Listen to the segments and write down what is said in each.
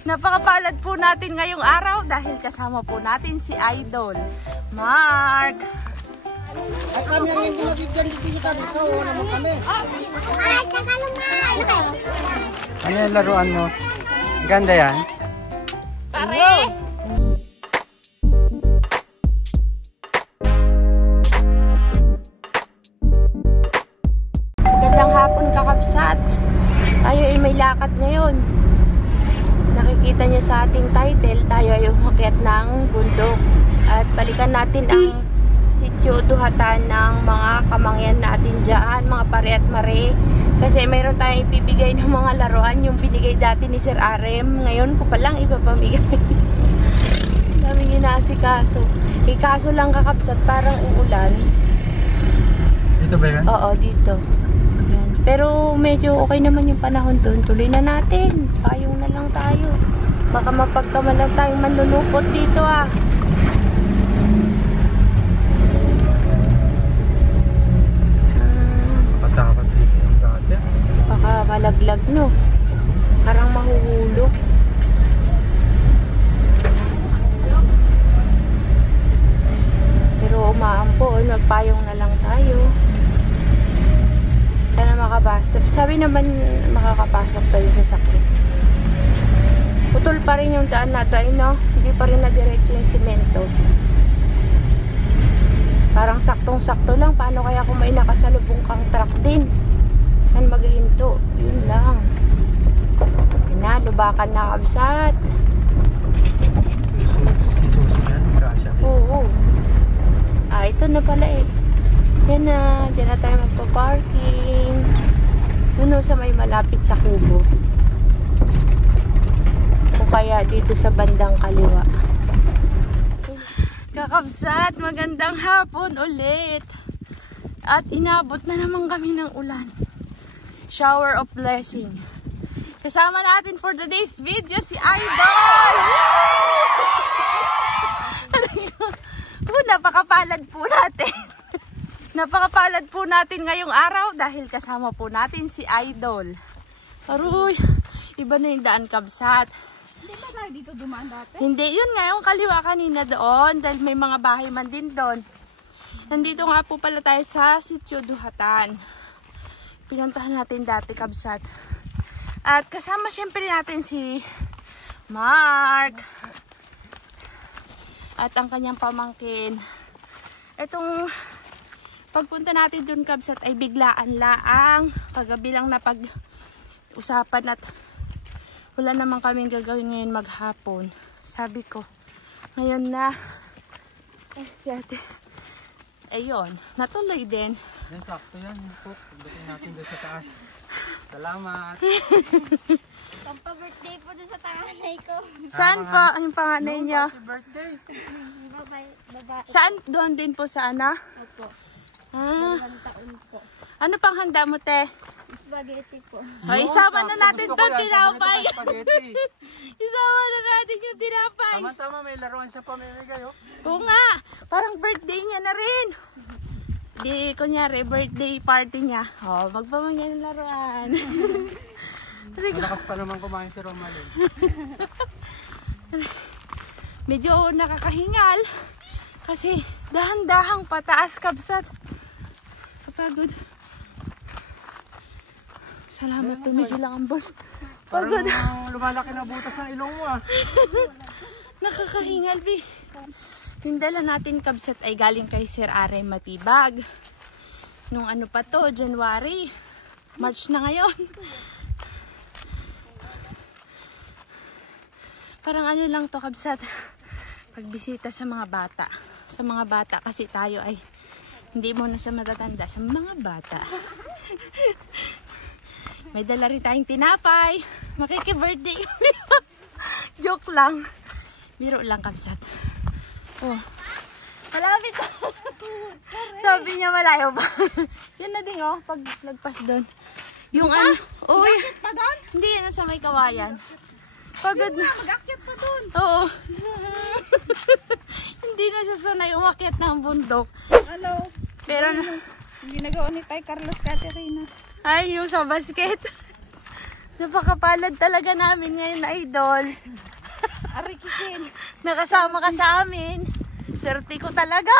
Napakapalad po natin ngayong araw dahil kasama po natin si Idol Mark. At kami ang hindi mabigyan dito dito naman kami. Ay, tagalumay! Ano yung laruan mo? Ganda yan. Pare! Gandang hapon kakabsat. Tayo ay may lakad ngayon. Nakikita niyo sa ating title, tayo ay umakyat ng bundok. At balikan natin ang sityo duhatan ng mga kamangyan natin dyan, mga pare at mare. Kasi mayroon tayong ipibigay ng mga laruan, yung binigay dati ni Sir Arem. Ngayon ko palang ipapamigay. Daming inaasikaso. Kaso lang kakabsat, parang uulan. Dito ba yan? Oo, dito. Yan. Pero medyo okay naman yung panahon doon. Tuloy na natin. Payong na lang tayo. Baka mapagkamalan tayong manlulupot dito ah. Patakot dito yung dati. Baka malaglag no. Parang mahuhulog. Pero umaampo, nagpayong na lang tayo. Sana makapasok. Sabi naman makakapasok tayo sa sakit. Putol pa rin yung daan natin, no? Hindi pa rin na-diretso yung simento. Parang saktong-sakto lang. Paano kaya kung may nakasalubong kang truck din? Saan maghihinto? Yun lang. Yun na, lubakan na kabsat. Si Susi yan, kasya. Oo. Ah, ito na pala eh. Yan na, dyan na tayo magpa-parking. Doon sa may malapit sa kubo. O kaya dito sa bandang kaliwa. Kakabsat, magandang hapon ulit. At inabot na naman kami ng ulan. Shower of blessing. Kasama natin for today's video si Idol! Napakapalad po natin. Napakapalad po natin ngayong araw dahil kasama po natin si Idol. Aroy, iba na yung daan kabsat. Hindi ba tayo dito dumaan dati? Hindi, yun nga yung kaliwa kanina doon dahil may mga bahay man din doon. Nandito nga po pala tayo sa sityo duhatan. Pinuntahan natin dati kabsat. At kasama syempre natin si Mark. At ang kanyang pamangkin. Itong pagpunta natin doon kabsat ay biglaan laang. Kagabi lang na pag-usapan at wala naman kaming gagawin ngayon maghapon. Sabi ko, ngayon na. Ayun, natuloy din. Yan, sakto yan. Pagdating natin doon sa taas. Salamat. Pampa-birthday po doon sa panganay ko. Saan pa ang panganay niya? Happy birthday. Baba. Saan? Doon din po sa ana? Opo. Ah, Dalawang taon po. ano pang handa mo, te? Spaghetti po. O, isama na natin doon tinapay. Spaghetti. Isama na natin yung tinapay. Tama-tama, may laruan siya pamimigay, oh. Oo nga, parang birthday niya na rin. Di, kunyari, birthday party niya. O, magpamangyan ng laruan. Malakas pa naman kumain si Romalyn. Medyo nakakahingal. Kasi dahan-dahang pataas kabsat. Kapagod. Salamat, tumigil lang ang boss. Pagod. Parang lumalaki na butas ng ilong mo, ah. Nakakahingal, bi. Yung dala natin kabsat ay galing kay Sir Arem Matibag. Nung ano pa to, January. March na ngayon. Parang ano lang to kabsat. Pagbisita sa mga bata. Sa mga bata kasi tayo ay hindi mo na sa matatanda, sa mga bata. May dala rin tayong tinapay. Makiki-birthday. Joke lang. Biro lang kabsat. Oh. Malapit. Sabi niya malayo pa. Yun na din oh, pag lagpas doon. Yung ano, uy. Pa doon? Hindi yan sa may kawayan. Pagod na. Mag-akyat pa doon. Oo. Hindi na siya sanay umakyat ng bundok. Hello. Pero Hindi nagawa ni Tay Carlos Caterina. ay, yung sa basket. Napakapalad talaga namin ngayon, Idol. Arikisin. Nakasama ka sa amin. Swerte ko talaga.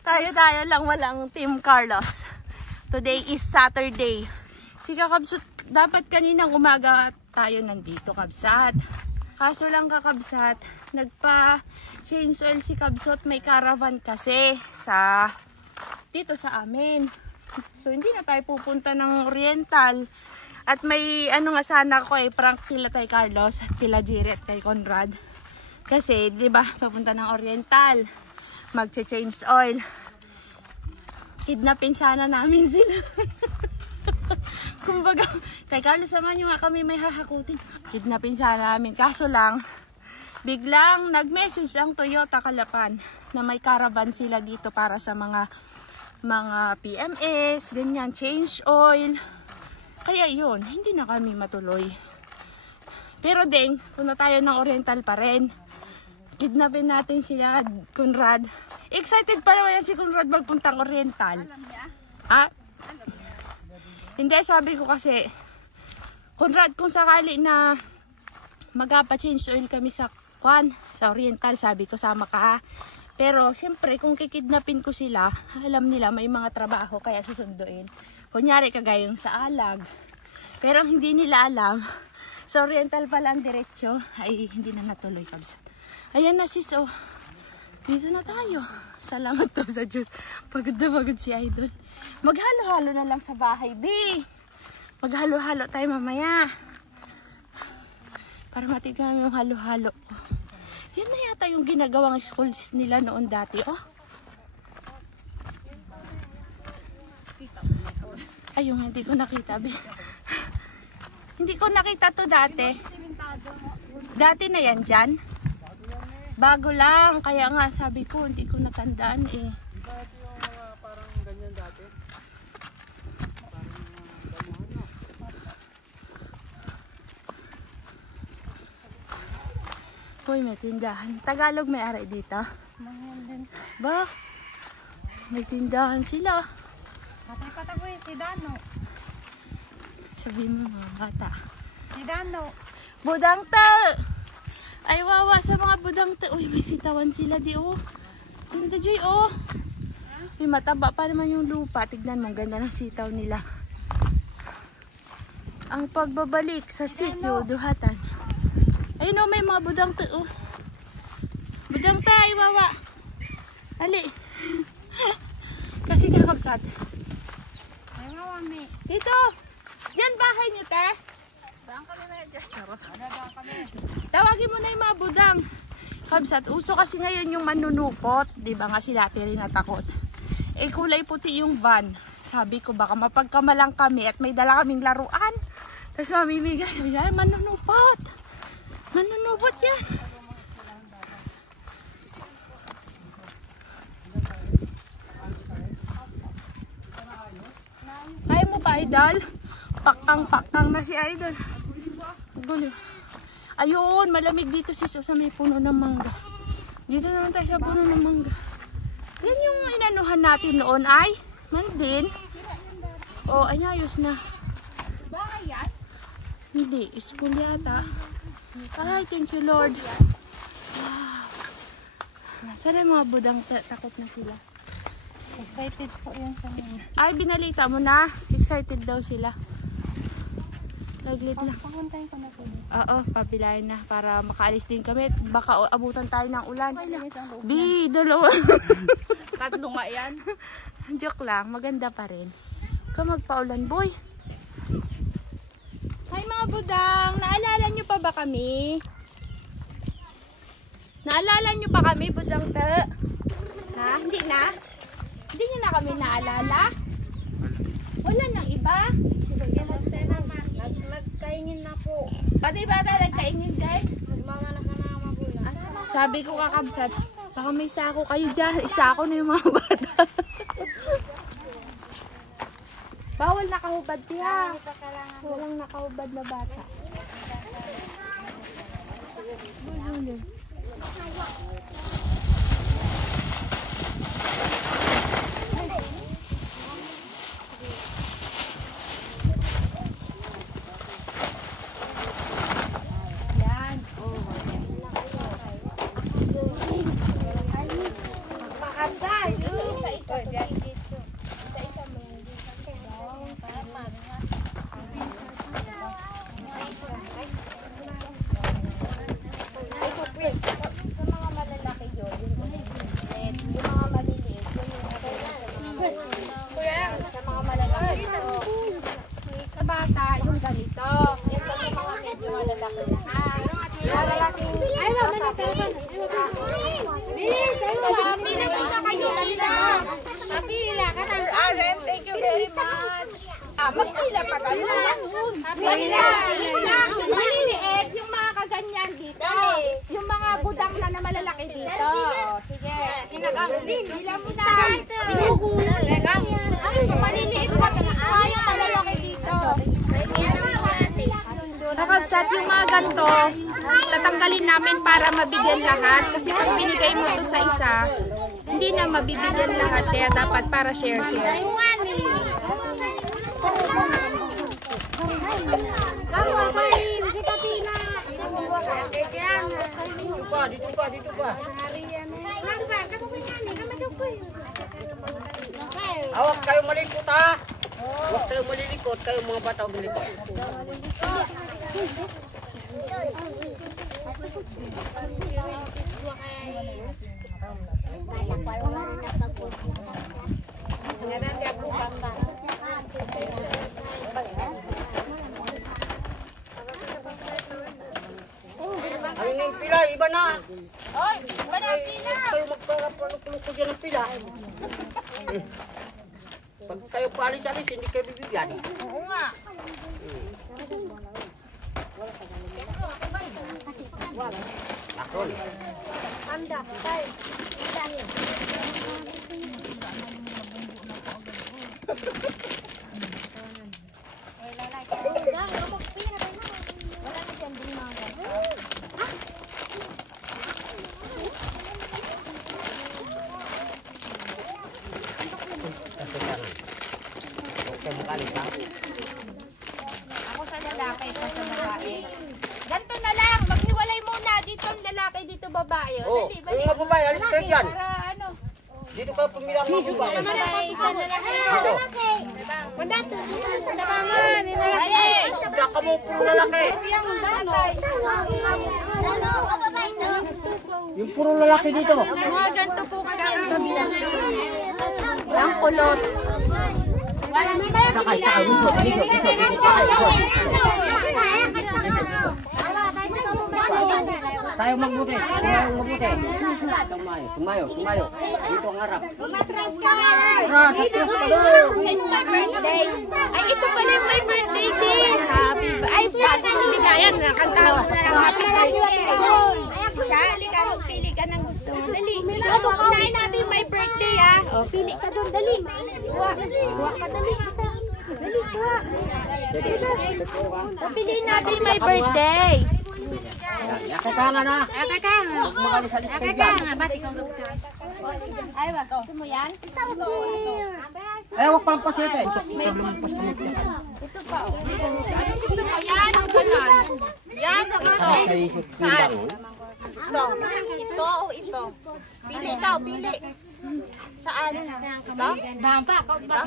Tayo lang walang Team Carlos. Today is Saturday. Si Kakabsat, dapat kaninang umaga tayo nandito, Kabsat. Kaso lang, Kakabsat, nagpa-change oil si Kabsat. May caravan kasi dito sa amin. So, hindi na tayo pupunta ng Oriental. At may sana ko prank kila tay Carlos at kila Jerry at kay Conrad. Kasi, di ba, papunta ng Oriental. Magche-change oil. Kidnapin sana namin sila. Kumbaga, tay Carlos, naman yung nga kami may hahakutin. Kidnapin sana namin. Kaso lang, biglang nag-message ang Toyota Calapan na may caravan sila dito para sa mga PMS, ganyan, change oil. Kaya yun, hindi na kami matuloy. Pero ding, punta tayo ng Oriental pa rin. Kidnapin natin sila, Conrad. Excited pa naman yan si Conrad magpuntang Oriental. Ha? Hindi, sabi ko kasi, Conrad, kung sakali na magpa-change oil kami sa Oriental, sabi ko, sama ka. Pero, syempre, kung kikidnapin ko sila, alam nila may mga trabaho, kaya susunduin. Kunyari, kagayong sa Alag. Pero, hindi nila alam, sa Oriental pala ang diretsyo, ay hindi na natuloy, Kabsat. Ayan na sis, oh. Dito na tayo. Salamat to sa Diyos. Pagod na pagod si Idol. Maghalo-halo na lang sa bahay, B. Maghalo-halo tayo mamaya. Para matignan yung halo-halo. Yan na yata yung ginagawang schools nila noon dati, oh. Ayun, hindi ko nakita, B. Hindi ko nakita to dati. Dati na yan dyan. Bago lang, kaya nga sabi ko, hindi ko natandaan eh. Dati yung parang ganyan dati. Uy, may tindahan. Tagalog may ari dito. Bak, may tindahan sila. Patay-patay si Dano. Sabi mo mga bata. Si Dano. Budang ta! Ay, wawa sa mga budang ta. Uy, may sitawan sila di, oh. Ganda, Joy, oh. May mataba pa naman yung lupa. Tignan mo, ganda ng sitaw nila. Ang pagbabalik sa sityo, Duhatan. Ayun, oh, may mga budang ta, oh. Budang ta, ay, wawa. Ali. Kasi Kakabsat. Ay, mawami. Dito! Diyan bahay niyo, te. Saan kami na yung Charos? Tawagin mo na yung mga budang. Kabsat, uso kasi ngayon yung manunupot. Diba nga sila rin natakot. Eh, kulay puti yung van. Sabi ko, baka mapagkamalang kami at may dala kaming laruan. Tapos mamimigay. Ay, manunupot. Manunupot yan. Kaya mo pa, Idol? Pakang-pakang na si Idol. Gulo. Ayun, malamig dito sis sa may puno ng mangga. Dito naman tayo sa puno ng mangga. Yan yung inanuhan natin noon ay mandin. Oh, ayos na. Bahay yan? Hindi, school yata. Ay, thank you Lord. Nasaan yung mga budang takot na sila? Excited po yan sa mga. Ay, binalita mo na. Excited daw sila. Laglit lang. Papuntahin ko na po. Oo, papilain na para makaalis din kami. Baka abutan tayo ng ulan. B, dalawa. Tatlo nga yan. Joke lang, maganda pa rin. Ka magpaulan, boy. Hi mga budang, naalala nyo pa ba kami? Naalala nyo pa kami, budang te? Ha? Hindi na? Hindi nyo na kami naalala? Wala nang iba? Nagkaingin na po. Pati bata nagkaingin guys? Mama na sana ang magulang. Sabi ko Kakabsat, baka may sako kayo dyan. Isako na yung mga bata. Bawal nakahubad niya. Walang nakahubad na bata. Magkila pa kayo. Maliliit, yung mga kaganyan dito. Yung mga budang na malalaki dito. Sige. Bilang mo na. Maliliit na yung malalaki dito. Nakabsat yung mga ganito, tatanggalin namin para mabigyan lahat. Kasi pag binigay mo to sa isa, hindi na mabibigyan lahat. Kaya dapat para share-share. Dito pa. Awak kayo malikot ha. Huwag kayo malilikot, kayo mga bata huwag malikot. Ayun yung pila, iba na. Oy, iba na ang pila. Kayo magpapalok-lok ko dyan ng pila. Pag kayo palis-alis, hindi kayo bibigyan. Oo nga. Akol. Ako sa lalaki, ito sa babae. Ganto na lang, maghiwalay muna. Dito ang lalaki, dito babae. Oh, Dali, yung mga babae, alis kayo dyan. para ano. Dito kayo pumilang mga babae. Dito. Diyan ka mo puro lalaki. Yung puro lalaki dito. Mga ganto po kasi ang kabila. Ang kulot. Tayo magbuti. Tayo magbuti. Sumayo. Dito ang harap. It's my birthday. Ay, ito pala yung my birthday din. Happy birthday. Ay, bago lumigayan. Nakanta ko na lang happy birthday. Sali ka, pili ka ng gusto mo. Dali. Unahin natin my birthday, ah. O, pili ka doon. Dali. Kuha ka, dali. Dali, kuha. O, piliin natin my birthday. Nakakanga na. Nakakanga. Huwag makalis-alis kayo dyan. Ba't ikaw gusto? Ay, wag. Gusto mo yan? Ay, huwag pang pasete. Ito lang ang pasete. Ito pa, oh. Ano gusto mo? Yan, ang ganon. Yan, sa ito. Saan? Ito. Ito o ito? Pili ikaw, pili. Saan? Ito? Bampa, ikaw ba?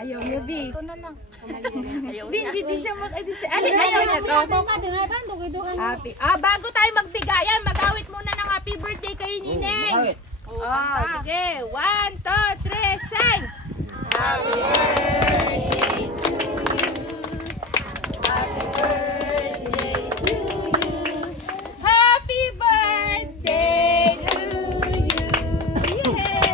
Ayaw mo, B. Ito na lang. B, hindi siya ayaw niya to. Happy. Bago tayo magbigayan, mag-awit muna ng happy birthday kay Nineng. Sige. 1, 2, 3, sing! Happy birthday to you. Happy birthday to you. Happy birthday to you. Yay!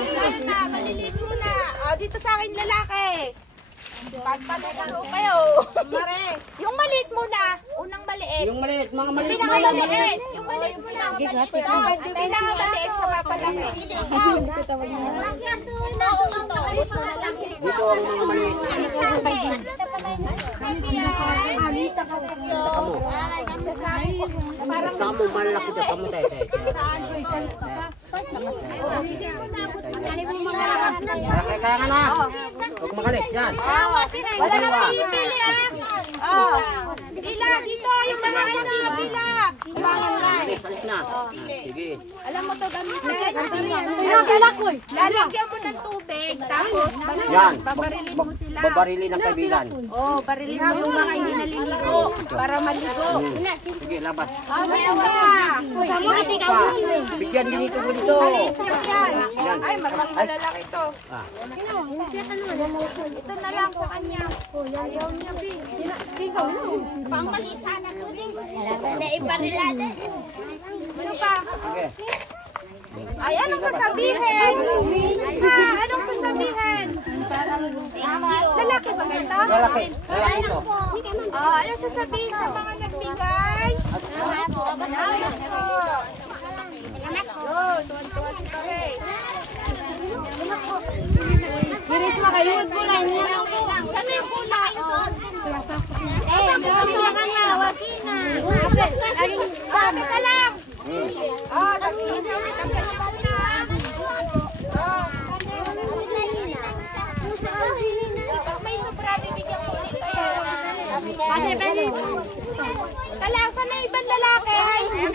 Bigay na. Maliliit muna. Dito sa akin lalaki. Pagpalukalo kayo. Mare. Yung maliit muna. Unang maliit. Yung maliit, mga maliit. Pinakamaliit. Yung maliit muna. Pinakamaliit sa mapalaki. Dito ang mga maliit. Kamu malaki ka, kamu tayo. Kaya nga na. Huwag makalis, yan. Wala na pipili, Pila, dito yung mga pila. Alis na. Sige. Alam mo to, gamitin. Lalagyan mo ng tubig, tapos Yan. babarilin mo sila. Babarili ng kaibigan. Barilin mo yung mga hindi naliligo para maligo. Sige, labas. Bigyan din ito mo dito. Yan. Ay, malalaki to. Ito na lang sa kanya. Ayaw niya, pang maliit sana to din. Naiparilada. Ano pa? Sige. Ay, anong sasabihin? Anong sasabihin? Lalaki ba ito? Lalaki. Lalaki to. Anong sasabihin sa mga nagbigay? Tuwan-tuwa si Pare. Iris mo kayo, kulay niya. Saan yung kulay? Bakit ka lang? Sabihin sa pag may sobra, bibigyan ko ulit tayo. Talang, sana yung ibang lalaki?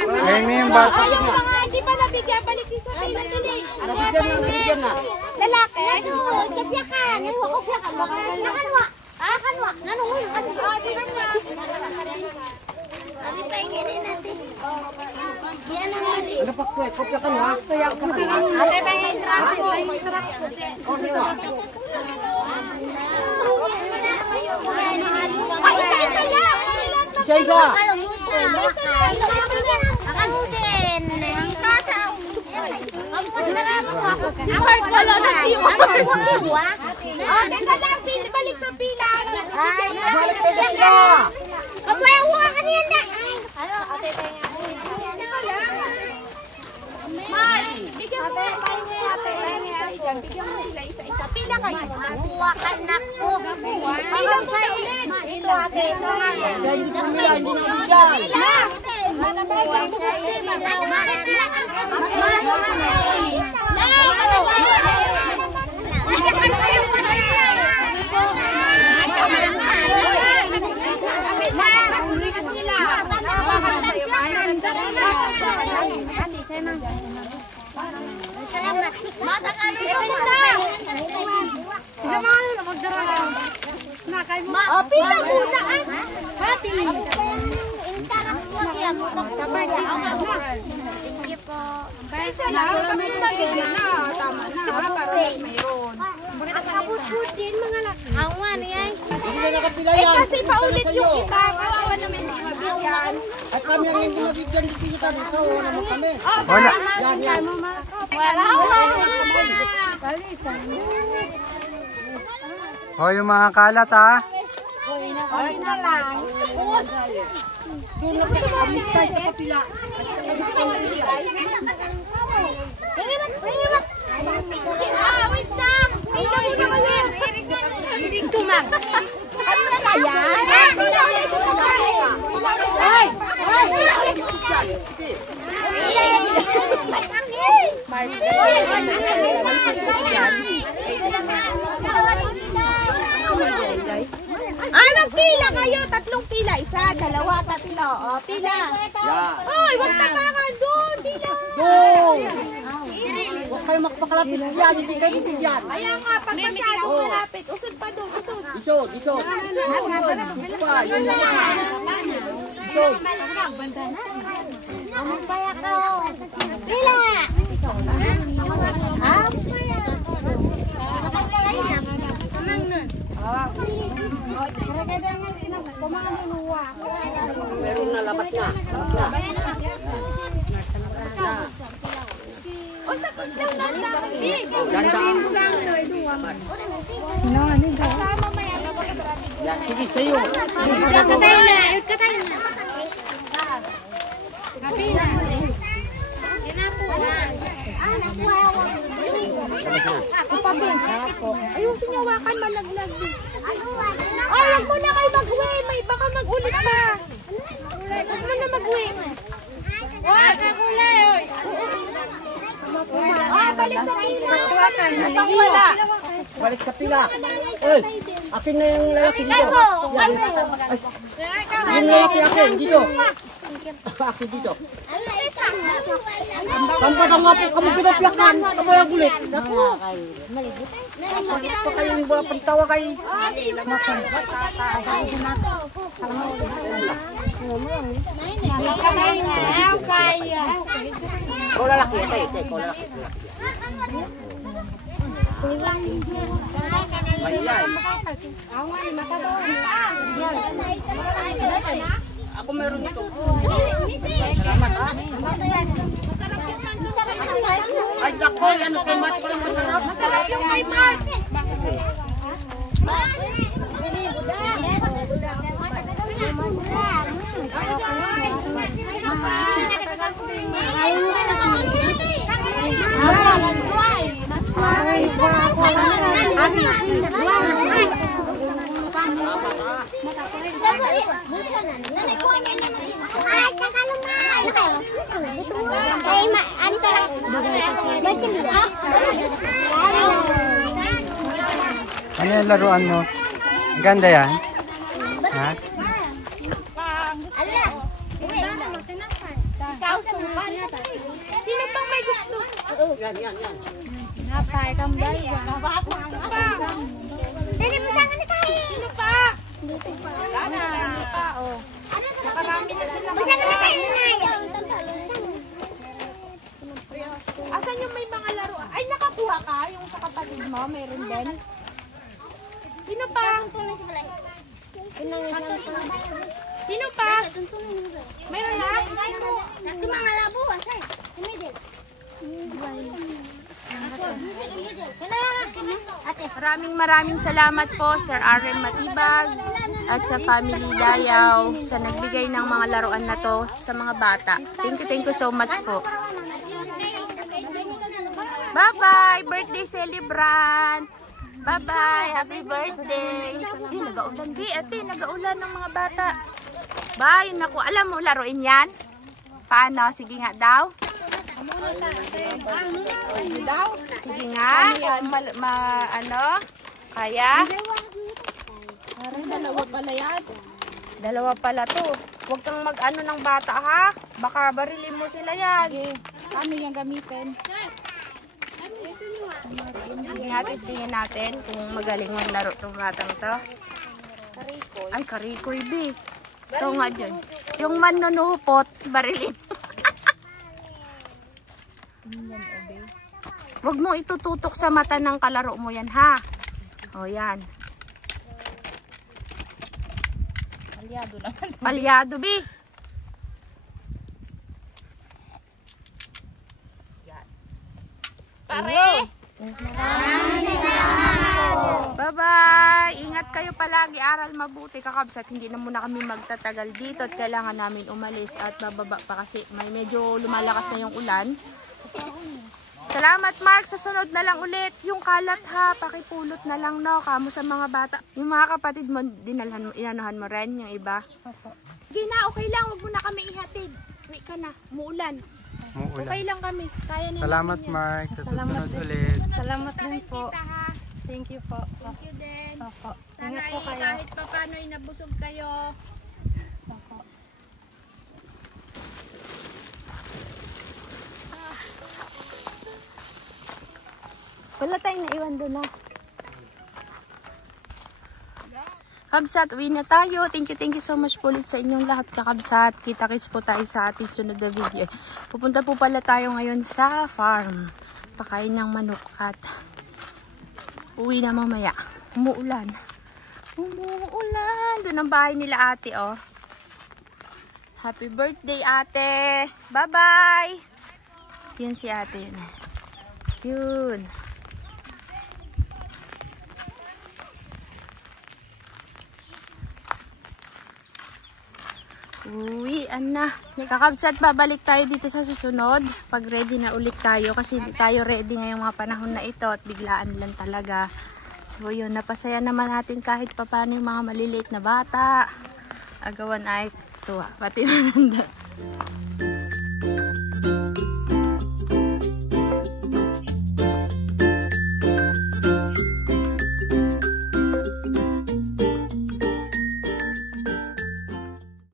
Ayun yung bata. Yung mga hindi pa nabigyan, balik din sa pilang dilig. Bigyan na. Lalaki? Kapyakan. Nakanwa. Nakanwa. Nanungoy kasi. Sabi pa inginin natin. Yan ang mali. Ano pa ko? Kopya ka na. Ate pa interact. Ay, isa-isa lang! Isa-isa. Si Mark wala na si Mark. Teka lang, balik sa pila. Balik tayo sa sila. Kapayawa ka niyan na. Mark, bigyan mo. Bigyan mo sila isa-isa. Pila kayo. Nakuha ka na ko. Pila mo na ulit. Ito ate. Hindi ko nila, hindi na bigyan. Pila muna. Hati. Isa lang. Tama na. Para mayroon. Din mga awan yan. Hindi na nakapila yan. Kasi paulit yung iba. Kalawa naman hindi mabigyan. At kami ang hindi mabigyan dito sa dito. Wala mo kami. Wala. Yan, yan. O, yung mga kalat ha. Wait lang. Hindi tumag. Ano na kaya? Ay! Magpila kayo. Tatlong pila. Isa, dalawa, tatlo. O, pila. Yan. Ay, wag tapakan doon. Pila. Doon. Huwag kayo makpakalapit yan. Hindi kayo bigyan. Kaya nga, pag masyadong malapit, usod pa doon, usod. Isod, isod. Isod pa. Yun na. Isod. Pila. Meron na, labat na. O, sakit lang lang lang. Ganda. Kasama may ano ko. Yan, sige, sa'yo. Katayin na. Katayin na. Ayusin niya, wakan, malaglag. Ay, wag mo na kayo mag-uwi. May baka mag-ulit pa. Wag mo na mag-uwi. Wag, kulay, oy. Balik sa pila. Isang wala. Balik sa pila. Eh, akin na yung lalaki dito. Yan. Ay, yung lalaki akin, dito. Akin dito. Sampai ka nga po kami pinaplakan. Kamu yung gulit. Naku. Pa kayong wala pantawa kay. Kau lalaki, kau lalaki. Ako meron ito. Masarap yung mangga. Ay, nako, yan ang kay Mat. Masarap yung kay Mat. Ano yung laruan mo? Ganda yan? Ha? Sino pang may gusto? Yan. Napay kang dalawa. Dili mo saan ni tayo? Sino pa? Wala na. Sino pa? Oh. Nakarami na sila. Saan ni tayo na? Asan yung may mga laro? Ay, nakakuha ka? Yung sa kapatid mo, meron din? Sino pa? Sino pa? Meron na? Yung mga labuan, sir. Middle. Maraming salamat po Sir Aren Matibag at sa Family Dayaw sa nagbigay ng mga laruan na to sa mga bata. Thank you so much po. Bye-bye, birthday celebrant! Bye-bye, happy birthday! Di, nag-aulan di, ate, nag-aulan ng mga bata. Bye, naku, alam mo laruin yan? Paano? Sige nga daw. Sige nga. Ano? Kaya? Dalawa pala yan. Dalawa pala to. Huwag kang mag-ano ng bata ha. Baka barilin mo sila yan. Ano yung gamitin? Sige nga, testingin natin kung magaling maglaro itong batang to. Ay, karikoy, B. Ito nga dyan. Yung manunuhupot, barilin. Huwag mo itututok sa mata ng kalaro mo yan, ha? O, yan. Palyado naman. Palyado, B. Pare! Bye-bye! Ingat kayo palagi. Aral mabuti, kakabsat. Hindi na muna kami magtatagal dito at kailangan namin umalis at bababa pa kasi may medyo lumalakas na yung ulan. Salamat, Mark. Sa sunod na lang ulit. Yung kalat ha, pakipulot na lang, no? Kamo sa mga bata. Yung mga kapatid mo, dinalhan mo, inanuhan mo rin yung iba? Sige na, okay lang. Huwag mo na kami ihatid. Uwi ka na. Umuulan. Okay lang kami. Kaya na. Salamat, Mark. Sa susunod ulit. Salamat din po. Thank you po. Thank you din. Opo. Sana Ingat po kayo. kahit pa paano inabusog kayo. Opo. Wala tayong naiwan doon na. Kabsat, uwi na tayo. Thank you so much po ulit sa inyong lahat, kakabsat. Kita-kits po tayo sa ating sunod na video. Pupunta po pala tayo ngayon sa farm. Pakain ng manok at uwi na mamaya. Umuulan. Umuulan. Doon ang bahay nila ate, oh. Happy birthday, ate. Bye-bye. Yun si ate, yun. Yun. Uwian na. Kakabsat, babalik tayo dito sa susunod. Pag ready na ulit tayo. Kasi hindi tayo ready ngayong mga panahon na ito. At biglaan lang talaga. So yun, napasaya naman natin kahit papaano yung mga maliliit na bata. Agawan ay tuwa. Pati mananda.